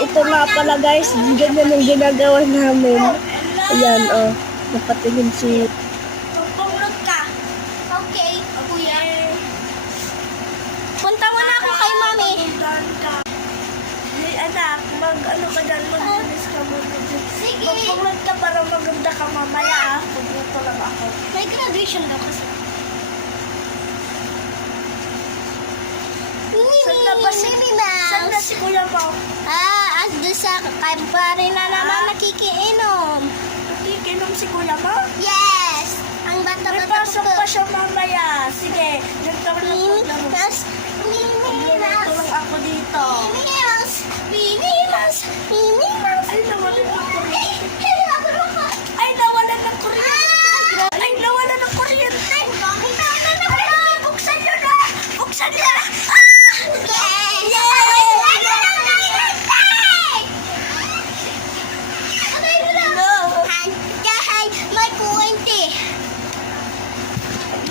ito nga pala guys, ganyan yung ginagawa namin. Ayan, oh. Napatingin si... Pumulog ka. Okay, kuya. Punta mo na ako kay mami. Hey, anak, mag-ano ka dyan, mag-alis ka mo. Sige. Magpulog ka para maganda ka mamaya, ah. Magluto lang ako. May graduation daw kasi. Saan na si Kuya Pao? As doon sa kampare na naman nakikiinom. Nakikinom si Kuya Pao? Yes! Ang May bata-bata pasok pa siya mamaya. Sige, nagtawag lang po lang. Magluluto lang ako dito. Ay, nawalan ng kuryente. Ay, nawalan ng kuryente. Ay, nawalan ng kuryente. Buksan nyo na. Buksan nyo na.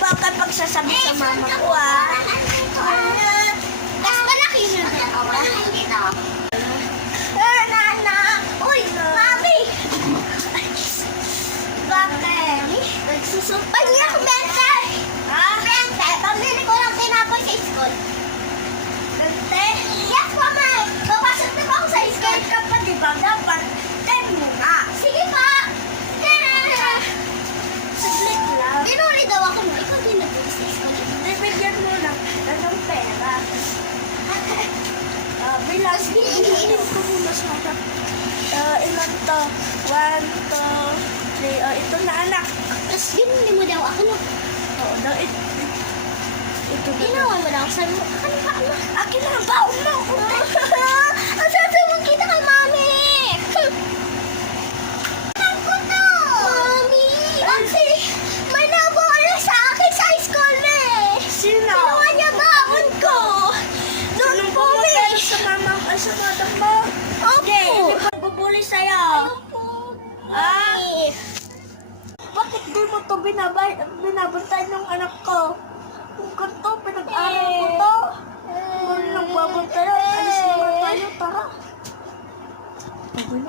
Bakit pagsasabi sa mama ko, ah? Mas malaki yun. Uy, Mami! Bakit? Nagsusumpay niya ako, Bente! Bente, pambili ko lang tinapay sa school. Bente? Yes, Mama! Papasok na ba ako sa school? Ka pa, di ba? Dapat, time mo nga. Sige pa! Saglit lang. Binuli daw ako mo. Ikaw din nag-uwi sa school. Bibigyan mo lang ng pera. Bilang, bibigyan ko muna sa harap. Ilan to? 1, 2, 3. Ito na, anak. Tapos binuli mo daw ako no? Oo, daw, ito na. Ginawa mo daw. Sabi mo, ano ba? Akin na, baon na ako. Ang sasawag kita kay Mami! Ako to! Mami! Kasi may nabola sa akin sa school eh! Sino? Ginawa niya baon ko! Doon Anong po bumagay eh! sa mama, sa madam mo? Sige, hindi pa bubuli sa'yo. Ano po? Ah? Mami! Bakit di mo to binabantay ng anak ko? Kung ganito, pinag-aral ko to. Kung nagbabantay, alis naman tayo, tara. Yung